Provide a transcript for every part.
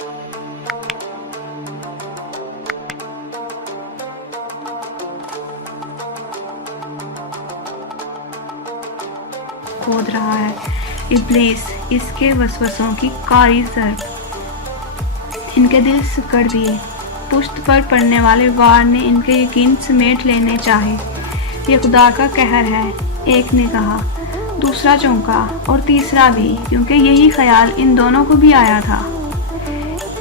کھود رہا ہے ابلیس اس کے وسوسوں کی کاری ضرب، ان کے دل سکڑ دیے، پشت پر پڑنے والے وار نے ان کے یقین سمیٹ لینے چاہے۔ یہ خدا کا قہر ہے، ایک نے کہا، دوسرا چونکا اور تیسرا بھی، کیونکہ یہی خیال ان دونوں کو بھی آیا تھا۔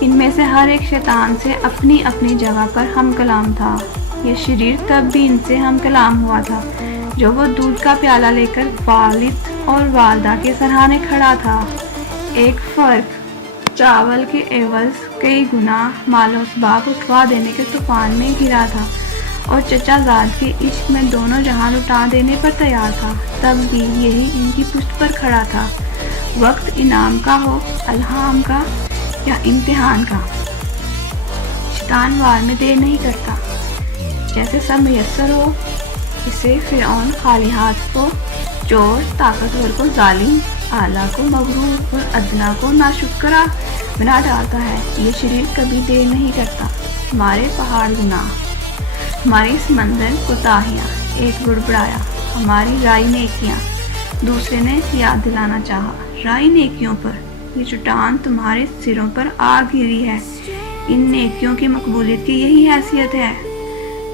ان میں سے ہر ایک شیطان سے اپنی اپنی جگہ پر ہم کلام تھا۔ یہ شریر تب بھی ان سے ہم کلام ہوا تھا جو وہ دودھ کا پیالہ لے کر والد اور والدہ کے سرہانے کھڑا تھا۔ ایک فرق، چاول کے عوض کئی گنا مال و اسباب اٹھوا دینے کے طوفان میں گرا تھا اور چچا زاد کے عشق میں دونوں جہاں لٹا دینے پر تیار تھا، تب بھی یہی ان کی پشت پر کھڑا تھا۔ وقت انعام کا ہو، الہام کا یا امتحان کا، شیطان وار میں دیر نہیں کرتا۔ جیسے سب میسر ہو، اسے فرعون خالی ہاتھ کو، چور طاقتور کو ظالم، اعلیٰ کو مغرور اور ادنا کو ناشکرا بنا ڈالتا ہے۔ یہ شریر کبھی دیر نہیں کرتا۔ ہمارے پہاڑ گناہ، ہماری سمندر کوتاہیاں، ایک بڑبڑایا، ہماری رائی نیکیاں، دوسرے نے یاد دلانا چاہا۔ رائی نیکیوں پر، یہ چٹان تمہارے سروں پر آ گری ہے۔ ان نیکیوں کی مقبولیت کی یہی حیثیت ہے۔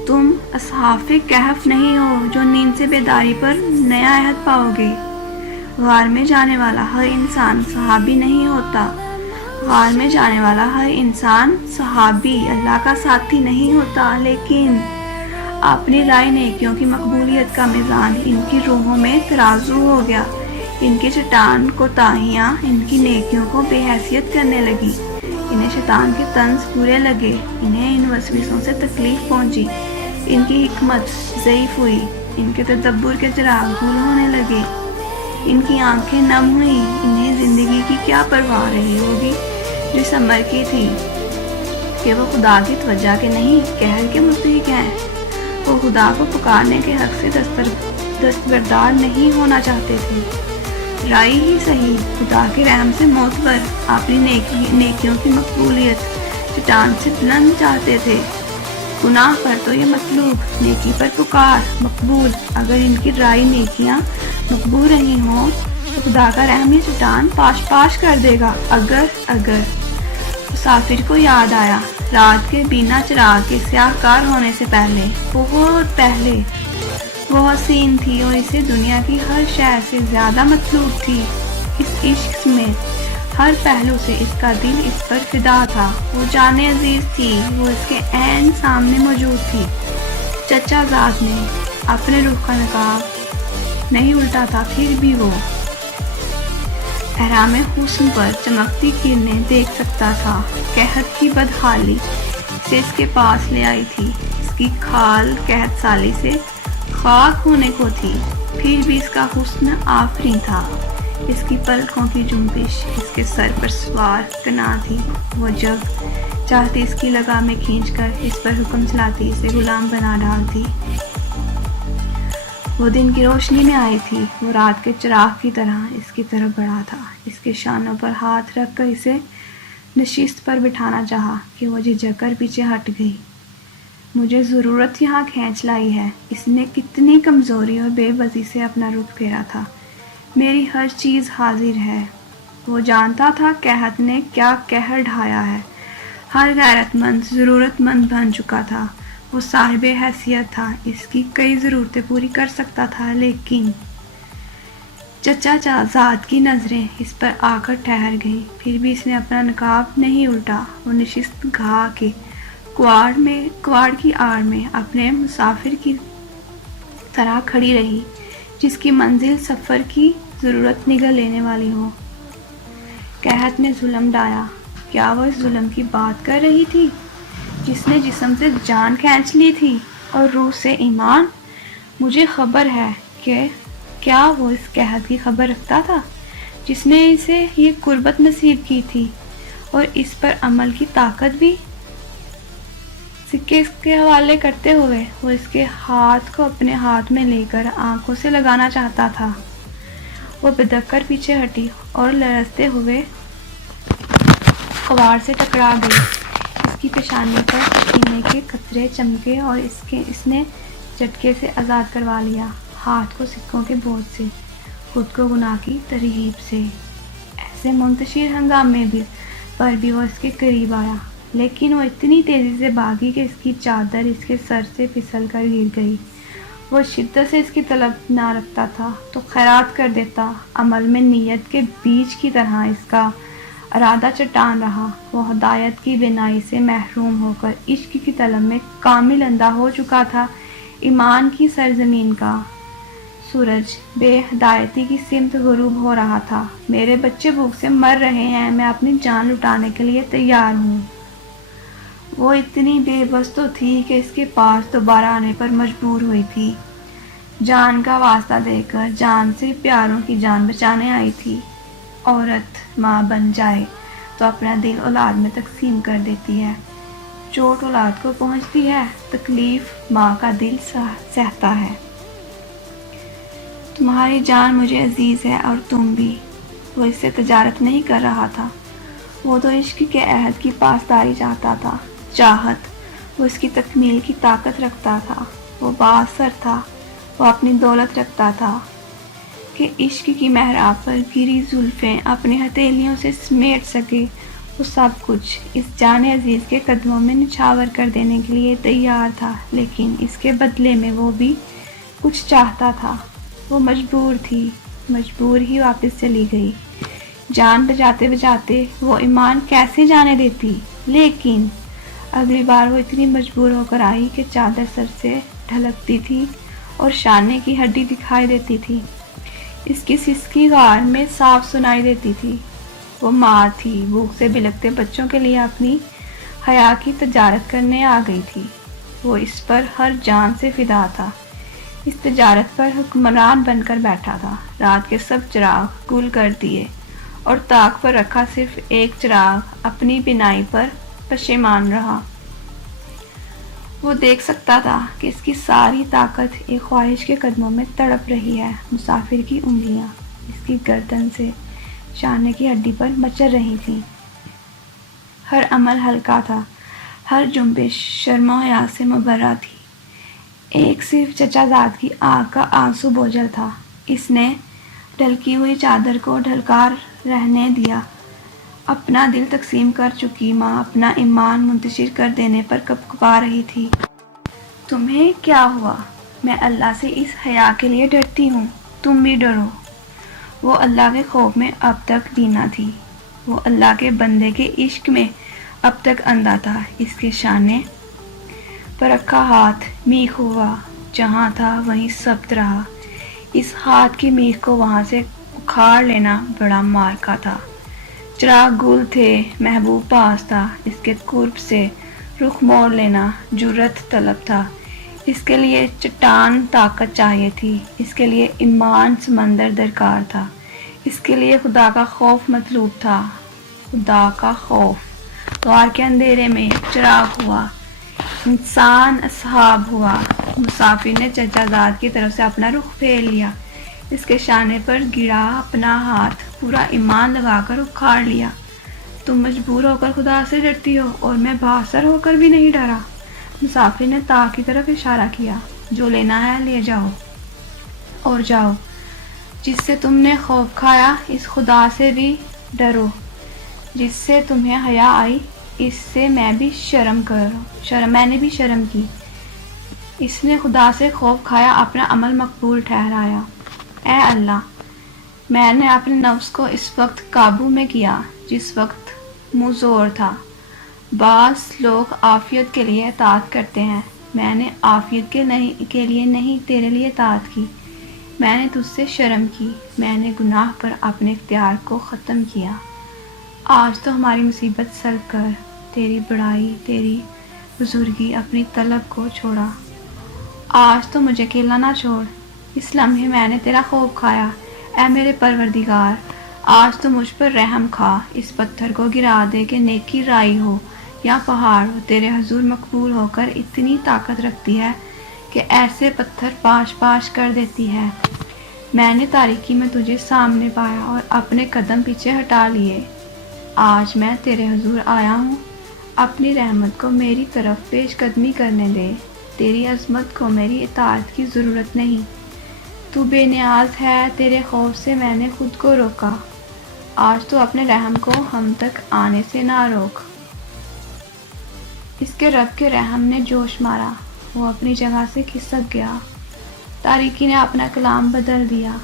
تم اصحاب کہف نہیں ہو جو نیند سے بیداری پر نیا عہد پاؤ گے۔ غار میں جانے والا ہر انسان صحابی نہیں ہوتا۔ غار میں جانے والا ہر انسان صحابی اللہ کا ساتھی نہیں ہوتا، لیکن اپنی رائے نیکیوں کی مقبولیت کا میزان ان کی روحوں میں ترازو ہو گیا۔ ان کی چٹان کوتاہیاں ان کی نیکیوں کو بے حیثیت کرنے لگی۔ انہیں شیطان کے طنز برے لگے، انہیں ان وسوسوں سے تکلیف پہنچی، ان کی حکمت ضعیف ہوئی، ان کے تدبر کے چراغ گل ہونے لگے، ان کی آنکھیں نم ہوئی۔ انہیں زندگی کی کیا پرواہ رہی ہوگی جس عمر کی تھی کہ وہ خدا کی توجہ کے نہیں قہر کے مستحق ہیں۔ وہ خدا کو پکارنے کے حق سے دستبردار نہیں ہونا چاہتے تھے۔ رائی ہی صحیح، خدا کے رحم سے معتبر، اپنی نیکیوں کی مقبولیت چٹان سے بلند چاہتے تھے۔ گناہ پر تو یہ مطلوب، نیکی پر پکار مقبول۔ اگر ان کی رائی نیکیاں مقبول رہی ہوں تو خدا کا رحم یہ چٹان پاش کر دے گا۔ اگر مسافر کو یاد آیا رات کے بینا چراغ کے سیاہ کار ہونے سے پہلے، بہت پہلے، وہ حسین تھی اور اسے دنیا کی ہر شے سے زیادہ مطلوب تھی۔ اس عشق میں ہر پہلو سے اس کا دل اس پر فدا تھا۔ وہ جان عزیز تھی، وہ اس کے عین سامنے موجود تھی۔ چچا زاد نے اپنے رخ کا نقاب نہیں الٹا تھا، پھر بھی وہ احرام حسن پر چمکتی کرنیں دیکھ سکتا تھا۔ قحط کی بدحالی سے اس کے پاس لے آئی تھی۔ اس کی کھال قحط سالی سے خاک ہونے کو تھی، پھر بھی اس کا حسن آفریں تھا۔ اس کی پلکوں کی جنبش اس کے سر پر سوار کنا تھی۔ وہ جب چاہتی اس کی لگامیں کھینچ کر اس پر حکم چلاتی، اسے غلام بنا ڈالتی۔ وہ دن کی روشنی میں آئی تھی، وہ رات کے چراغ کی طرح اس کی طرف بڑھا تھا۔ اس کے شانوں پر ہاتھ رکھ کر اسے نشست پر بٹھانا چاہا کہ وہ جھجک کر پیچھے ہٹ گئی۔ مجھے ضرورت یہاں کھینچ لائی ہے۔ اس نے کتنی کمزوری اور بے بسی سے اپنا رخ پھیرا تھا۔ میری ہر چیز حاضر ہے۔ وہ جانتا تھا قحط نے کیا قہر ڈھایا ہے۔ ہر غیرت مند ضرورت مند بن چکا تھا۔ وہ صاحب حیثیت تھا، اس کی کئی ضرورتیں پوری کر سکتا تھا، لیکن چچا زاد کی نظریں اس پر آ کر ٹھہر گئیں۔ پھر بھی اس نے اپنا نقاب نہیں الٹا۔ وہ نشست گھاہ کے کواڑ کی آڑ میں اپنے مسافر کی طرح کھڑی رہی، جس کی منزل سفر کی ضرورت نگل لینے والی ہو۔ قحط نے ظلم ڈھایا۔ کیا وہ اس ظلم کی بات کر رہی تھی جس نے جسم سے جان کھینچ لی تھی اور روح سے ایمان؟ مجھے خبر ہے کہ کیا وہ اس قحط کی خبر رکھتا تھا جس نے اسے یہ قربت نصیب کی تھی اور اس پر عمل کی طاقت بھی؟ سکے اس کے حوالے کرتے ہوئے وہ اس کے ہاتھ کو اپنے ہاتھ میں لے کر آنکھوں سے لگانا چاہتا تھا۔ وہ بدک کر پیچھے ہٹی اور لرزتے ہوئے قوار سے ٹکرا گئی۔ اس کی پیشانی پر پسینے کے قطرے چمکے اور اس نے جھٹکے سے آزاد کروا لیا، ہاتھ کو سکوں کے بوجھ سے، خود کو گناہ کی ترغیب سے۔ ایسے منتشر ہنگامے پر بھی وہ اس کے قریب آیا، لیکن وہ اتنی تیزی سے بھاگی کہ اس کی چادر اس کے سر سے پھسل کر گر گئی۔ وہ شدت سے اس کی طلب نہ رکھتا تھا تو خیرات کر دیتا، عمل میں نیت کے بیج کی طرح اس کا ارادہ چٹان رہا۔ وہ ہدایت کی بینائی سے محروم ہو کر عشق کی طلب میں کامل اندھا ہو چکا تھا۔ ایمان کی سرزمین کا سورج بے ہدایتی کی سمت غروب ہو رہا تھا۔ میرے بچے بھوک سے مر رہے ہیں، میں اپنی جان لٹانے کے لیے تیار ہوں۔ وہ اتنی بے بس تو تھی کہ اس کے پاس دوبارہ آنے پر مجبور ہوئی تھی۔ جان کا واسطہ دے کر جان سے پیاروں کی جان بچانے آئی تھی۔ عورت ماں بن جائے تو اپنا دل اولاد میں تقسیم کر دیتی ہے۔ چوٹ اولاد کو پہنچتی ہے، تکلیف ماں کا دل سہتا ہے۔ تمہاری جان مجھے عزیز ہے اور تم بھی۔ وہ اس سے تجارت نہیں کر رہا تھا، وہ تو عشق کے عہد کی پاسداری چاہتا تھا۔ چاہت وہ اس کی تکمیل کی طاقت رکھتا تھا۔ وہ بااثر تھا، وہ اپنی دولت رکھتا تھا کہ عشق کی محراب پر گری زلفیں اپنی ہتھیلیوں سے سمیٹ سکے۔ وہ سب کچھ اس جان عزیز کے قدموں میں نچھاور کر دینے کے لیے تیار تھا، لیکن اس کے بدلے میں وہ بھی کچھ چاہتا تھا۔ وہ مجبور تھی، مجبور ہی واپس چلی گئی۔ جان بچاتے بچاتے وہ ایمان کیسے جانے دیتی، لیکن اگلی بار وہ اتنی مجبور ہو کر آئی کہ چادر سر سے ڈھلکتی تھی اور شانے کی ہڈی دکھائی دیتی تھی۔ اس کی سسکی غار میں صاف سنائی دیتی تھی۔ وہ ماں تھی، بھوک سے بلکتے بچوں کے لیے اپنی حیا کی تجارت کرنے آ گئی تھی۔ وہ اس پر ہر جان سے فدا تھا، اس تجارت پر حکمران بن کر بیٹھا تھا۔ رات کے سب چراغ گل کر دیے اور طاق پر رکھا صرف ایک چراغ اپنی بینائی پر پشیمان رہا۔ وہ دیکھ سکتا تھا کہ اس کی ساری طاقت ایک خواہش کے قدموں میں تڑپ رہی ہے۔ مسافر کی انگلیاں اس کی گردن سے شانے کی ہڈی پر مچل رہی تھیں۔ ہر عمل ہلکا تھا، ہر جنبش شرم و حیا سے مبرہ تھی۔ ایک صرف چچا زاد کی آنکھ کا آنسو بوجھل تھا۔ اس نے ڈھلکی ہوئی چادر کو ڈھلکا رہنے دیا۔ اپنا دل تقسیم کر چکی ماں اپنا ایمان منتشر کر دینے پر کپکپا رہی تھی۔ تمہیں کیا ہوا؟ میں اللہ سے اس حیا کے لیے ڈرتی ہوں، تم بھی ڈرو۔ وہ اللہ کے خوف میں اب تک بینا تھی، وہ اللہ کے بندے کے عشق میں اب تک اندھا تھا۔ اس کے شانے پر رکھا ہاتھ میخ ہوا، جہاں تھا وہیں ثبت رہا۔ اس ہاتھ کی میخ کو وہاں سے اکھاڑ لینا بڑا مارکا تھا۔ چراغ گل تھے، محبوب پاس تھا، اس کے قرب سے رخ موڑ لینا جرأت طلب تھا۔ اس کے لیے چٹان طاقت چاہیے تھی، اس کے لیے ایمان سمندر درکار تھا، اس کے لیے خدا کا خوف مطلوب تھا۔ خدا کا خوف غار کے اندھیرے میں چراغ ہوا، انسان اصحاب ہوا۔ مسافر نے چچا زاد کی طرف سے اپنا رخ پھیر لیا، اس کے شانے پر گرا اپنا ہاتھ پورا ایمان لگا کر اکھاڑ لیا۔ تم مجبور ہو کر خدا سے ڈرتی ہو اور میں بااثر ہو کر بھی نہیں ڈرا۔ مسافر نے طاق کی طرف اشارہ کیا۔ جو لینا ہے لے جاؤ اور جاؤ، جس سے تم نے خوف کھایا اس خدا سے بھی ڈرو، جس سے تمہیں حیا آئی اس سے میں نے بھی شرم کی۔ اس نے خدا سے خوف کھایا، اپنا عمل مقبول ٹھہرایا۔ اے اللہ، میں نے اپنے نفس کو اس وقت قابو میں کیا جس وقت مزور تھا۔ بعض لوگ عافیت کے لیے اطاعت کرتے ہیں، میں نے عافیت کے لیے نہیں تیرے لیے اطاعت کی۔ میں نے تجھ سے شرم کی، میں نے گناہ پر اپنے اختیار کو ختم کیا۔ آج تو ہماری مصیبت سلب کر، تیری بڑائی، تیری بزرگی اپنی طلب کو چھوڑا۔ آج تو مجھے اکیلا نہ چھوڑ، اس لمحے میں نے تیرا خوف کھایا۔ اے میرے پروردگار، آج تو مجھ پر رحم کھا، اس پتھر کو گرا دے کہ نیکی رائی ہو یا پہاڑ ہو تیرے حضور مقبول ہو کر اتنی طاقت رکھتی ہے کہ ایسے پتھر پاش پاش کر دیتی ہے۔ میں نے تاریکی میں تجھے سامنے پایا اور اپنے قدم پیچھے ہٹا لیے۔ آج میں تیرے حضور آیا ہوں، اپنی رحمت کو میری طرف پیش قدمی کرنے دے، تیری عظمت کو میری اطاعت کی ضرورت نہیں، تو بے نیاز ہے، تیرے خوف سے میں نے خود کو روکا، آج تو اپنے رحم کو ہم تک آنے سے نہ روک۔ اس کے رب کے رحم نے جوش مارا، وہ اپنی جگہ سے کھسک گیا، تاریکی نے اپنا کلام بدل دیا،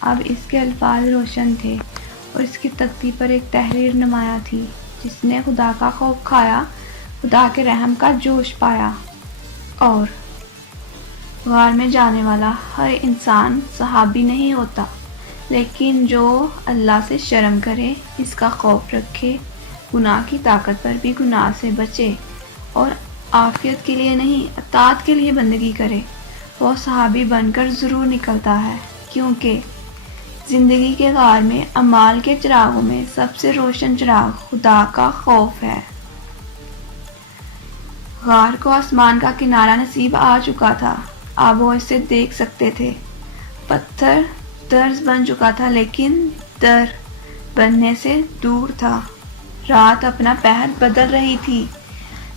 اب اس کے الفاظ روشن تھے اور اس کی تختی پر ایک تحریر نمایاں تھی، جس نے خدا کا خوف کھایا، خدا کے رحم کا جوش پایا۔ اور غار میں جانے والا ہر انسان صحابی نہیں ہوتا، لیکن جو اللہ سے شرم کرے، اس کا خوف رکھے، گناہ کی طاقت پر بھی گناہ سے بچے اور عافیت کے لیے نہیں اطاعت کے لیے بندگی کرے، وہ صحابی بن کر ضرور نکلتا ہے، کیونکہ زندگی کے غار میں اعمال کے چراغوں میں سب سے روشن چراغ خدا کا خوف ہے۔ غار کو آسمان کا کنارہ نصیب آ چکا تھا، اب وہ اسے دیکھ سکتے تھے، پتھر درز بن چکا تھا لیکن در بننے سے دور تھا، رات اپنا پہر بدل رہی تھی،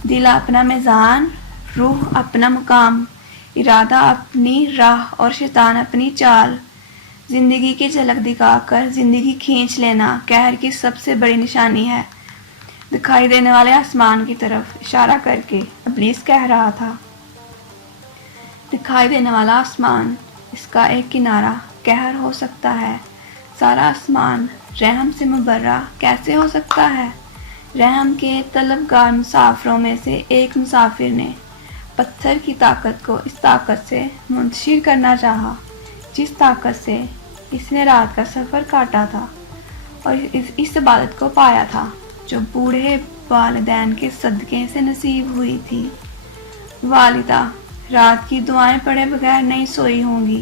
دل اپنا میزان، روح اپنا مقام، ارادہ اپنی راہ اور شیطان اپنی چال۔ زندگی کی جھلک دکھا کر زندگی کھینچ لینا قہر کی سب سے بڑی نشانی ہے۔ دکھائی دینے والے آسمان کی طرف اشارہ کر کے ابلیس کہہ رہا تھا، دکھائی دینے والا آسمان، اس کا ایک کنارہ قہر ہو سکتا ہے، سارا آسمان رحم سے مبرہ کیسے ہو سکتا ہے؟ رحم کے طلبگار مسافروں میں سے ایک مسافر نے پتھر کی طاقت کو اس طاقت سے منتشر کرنا چاہا، جس طاقت سے اس نے رات کا سفر کاٹا تھا اور اس عبادت کو پایا تھا جو بوڑھے والدین کے صدقے سے نصیب ہوئی تھی۔ والدہ رات کی دعائیں پڑھے بغیر نہیں سوئی ہوں گی،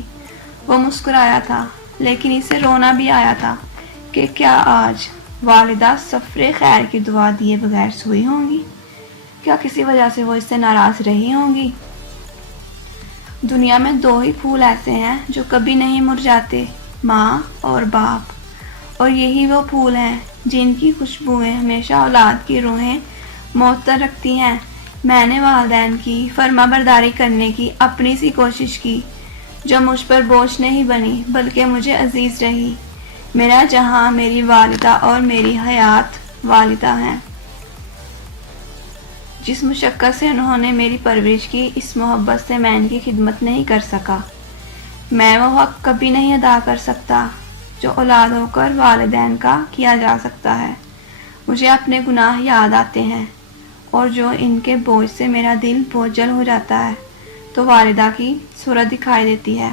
وہ مسکرایا تھا، لیکن اسے رونا بھی آیا تھا کہ کیا آج والدہ سفر خیر کی دعا دیے بغیر سوئی ہوں گی؟ کیا کسی وجہ سے وہ اس سے ناراض رہی ہوں گی؟ دنیا میں دو ہی پھول ایسے ہیں جو کبھی نہیں مرجھاتے، ماں اور باپ، اور یہی وہ پھول ہیں جن کی خوشبوئیں ہمیشہ اولاد کی روحیں معطر رکھتی ہیں۔ میں نے والدین کی فرما برداری کرنے کی اپنی سی کوشش کی، جو مجھ پر بوجھ نہیں بنی بلکہ مجھے عزیز رہی۔ میرا جہاں میری والدہ اور میری حیات والدہ ہیں، جس مشقت سے انہوں نے میری پرورش کی، اس محبت سے میں ان کی خدمت نہیں کر سکا۔ میں وہ حق کبھی نہیں ادا کر سکتا جو اولاد ہو کر والدین کا کیا جا سکتا ہے۔ مجھے اپنے گناہ یاد آتے ہیں اور جو ان کے بوجھ سے میرا دل بوجھل ہو جاتا ہے تو والدہ کی صورت دکھائی دیتی ہے،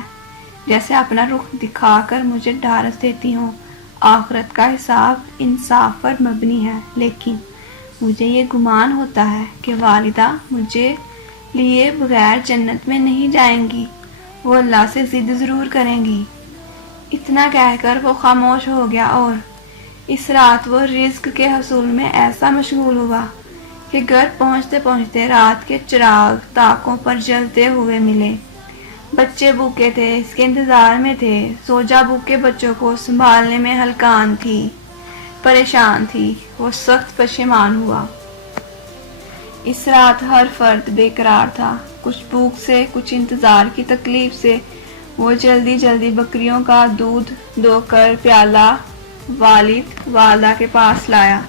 جیسے اپنا رخ دکھا کر مجھے ڈھارس دیتی ہوں۔ آخرت کا حساب انصاف پر مبنی ہے، لیکن مجھے یہ گمان ہوتا ہے کہ والدہ مجھے لیے بغیر جنت میں نہیں جائیں گی، وہ اللہ سے ضد ضرور کریں گی۔ اتنا کہہ کر وہ خاموش ہو گیا اور اس رات وہ رزق کے حصول میں ایسا مشغول ہوا کہ گھر پہنچتے پہنچتے رات کے چراغ طاقوں پر جلتے ہوئے ملے۔ بچے بھوکے تھے، اس کے انتظار میں تھے، سوجا بھوکے بچوں کو سنبھالنے میں ہلکان تھی، پریشان تھی، وہ سخت پشیمان ہوا۔ اس رات ہر فرد بے قرار تھا، کچھ بھوک سے، کچھ انتظار کی تکلیف سے۔ وہ جلدی جلدی بکریوں کا دودھ دو کر پیالہ والدہ کے پاس لایا،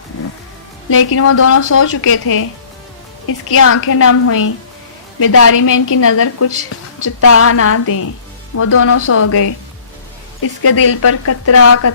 لیکن وہ دونوں سو چکے تھے۔ اس کی آنکھیں نم ہوئیں، بیداری میں ان کی نظر کچھ جتا نہ دیں، وہ دونوں سو گئے۔ اس کے دل پر قطرہ قطرہ